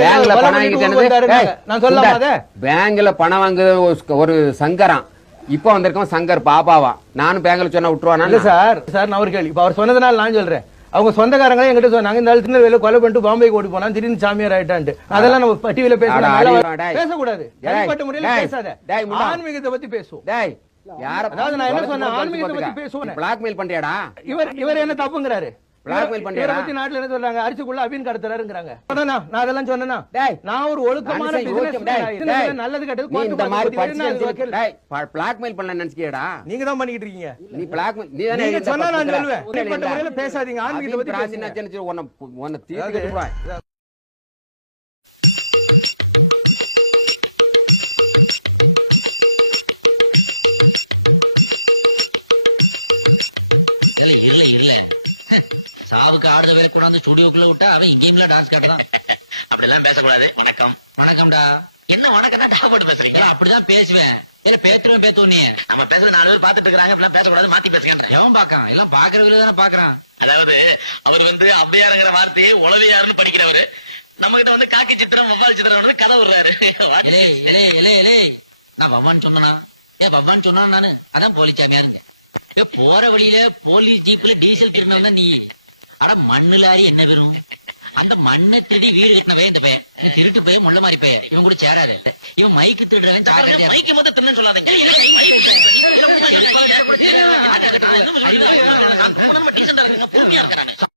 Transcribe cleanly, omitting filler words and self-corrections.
பேங்க்ல பணம் வாங்கிட்டு நான் சொல்லலாமா? பேங்க்ல பணம் வாங்குது ஒரு சங்கரம். இப்ப வந்திருக்கோம் சங்கர் பாபாவா. நானும் பேங்க்ல சொன்ன விட்டுருவானா? இல்ல சார் நான் ஒரு கேள்வி. இப்ப அவர் சொன்னதுனால நான் சொல்றேன். அவங்க சொந்தக்காரங்களே என்கிட்ட சொன்னாங்க இந்த திருநெல்வேலியில கொலை பண்ணிட்டு பாம்பே ஓடி போனா திடீர்னு சாமியார் ஆயிட்டான்ட்டு. அதெல்லாம் நம்ம டிவில பேசக்கூடாது. தனிப்பட்ட முறையில பேசாத. ஆன்மீகத்தை பத்தி பேசுவோம். அதாவது நான் என்ன சொன்னேன், ஆன்மீகத்தை பத்தி பேசுவோம். பிளாக்மெயில் பண்றியாடா? இவர் என்ன தப்புங்கிறாரு? பிளாக்மெயில் பண்றியாடா? நாட்டுல என்ன சொல்றாங்க, அரிசிக்குள்ள அபின் கடத்துறாருங்கறாங்க. நான் அதெல்லாம் சொன்னேனா? நான் ஒரு ஒழுக்கமான பிசினஸ் நல்லது கெட்டது இந்த மாதிரி பிளாக்மெயில் பண்ண நினைச்சியடா? நீங்க தான் பண்ணிட்டு இருக்கீங்க. நீ பிளாக்மெயில் நீ தானே சொன்னா நான் சொல்லுவேன். தனிப்பட்ட முறையில பேசாதீங்க. ஆன்மீகத்தை பத்தி பேசினா உன்னை தீர்த்து விடுறேன். சாவுக்கு ஆடு வேற ஸ்டுடியோக்குள்ள விட்டா அவன் இங்கேயும் டான்ஸ் காட்டுறான். அப்படி எல்லாம் பேசக்கூடாது. வணக்கம். வணக்கம்டா. என்ன வணக்கம் தான் டாபட்டு பேசுறீங்களா? அப்படிதான் பேசுவேன். பேத்துவோம் நீ. நம்ம பேசுற 4 பேர் பாத்துட்டு இருக்காங்க. பேசக்கூடாது, மாத்தி பேசுறேன். எவன் பாக்கான்? எல்லாம் பாக்குறவங்க தானே பாக்குறான். அதாவது அவர் அப்படியாருங்கிற வார்த்தையை உளவையாருன்னு படிக்கிறவரு நம்ம கிட்ட காக்கி சித்திரம் மொபால் சித்திரம் கதை விடுறாரு. நான் பவான் சொன்னா ஏன் பவான் சொன்னா நானு அதான் போலீஸாக்கா இருங்க. போற வழியில போலீஸ் ஜீப்ல டீசல் திரும்ப தான் நீ. ஆனா மண்ணு லாரி என்ன பெறும்? அந்த மண்ணை திருடி வீடு கட்டின வேண்டு போய் திருட்டு போய் முள்ள மாதிரி போய் இவன் கூட சேராது. இவன் மைக்கு திருடுறவன் மைக்கு மொத்தம் திருன்னு சொல்லாத.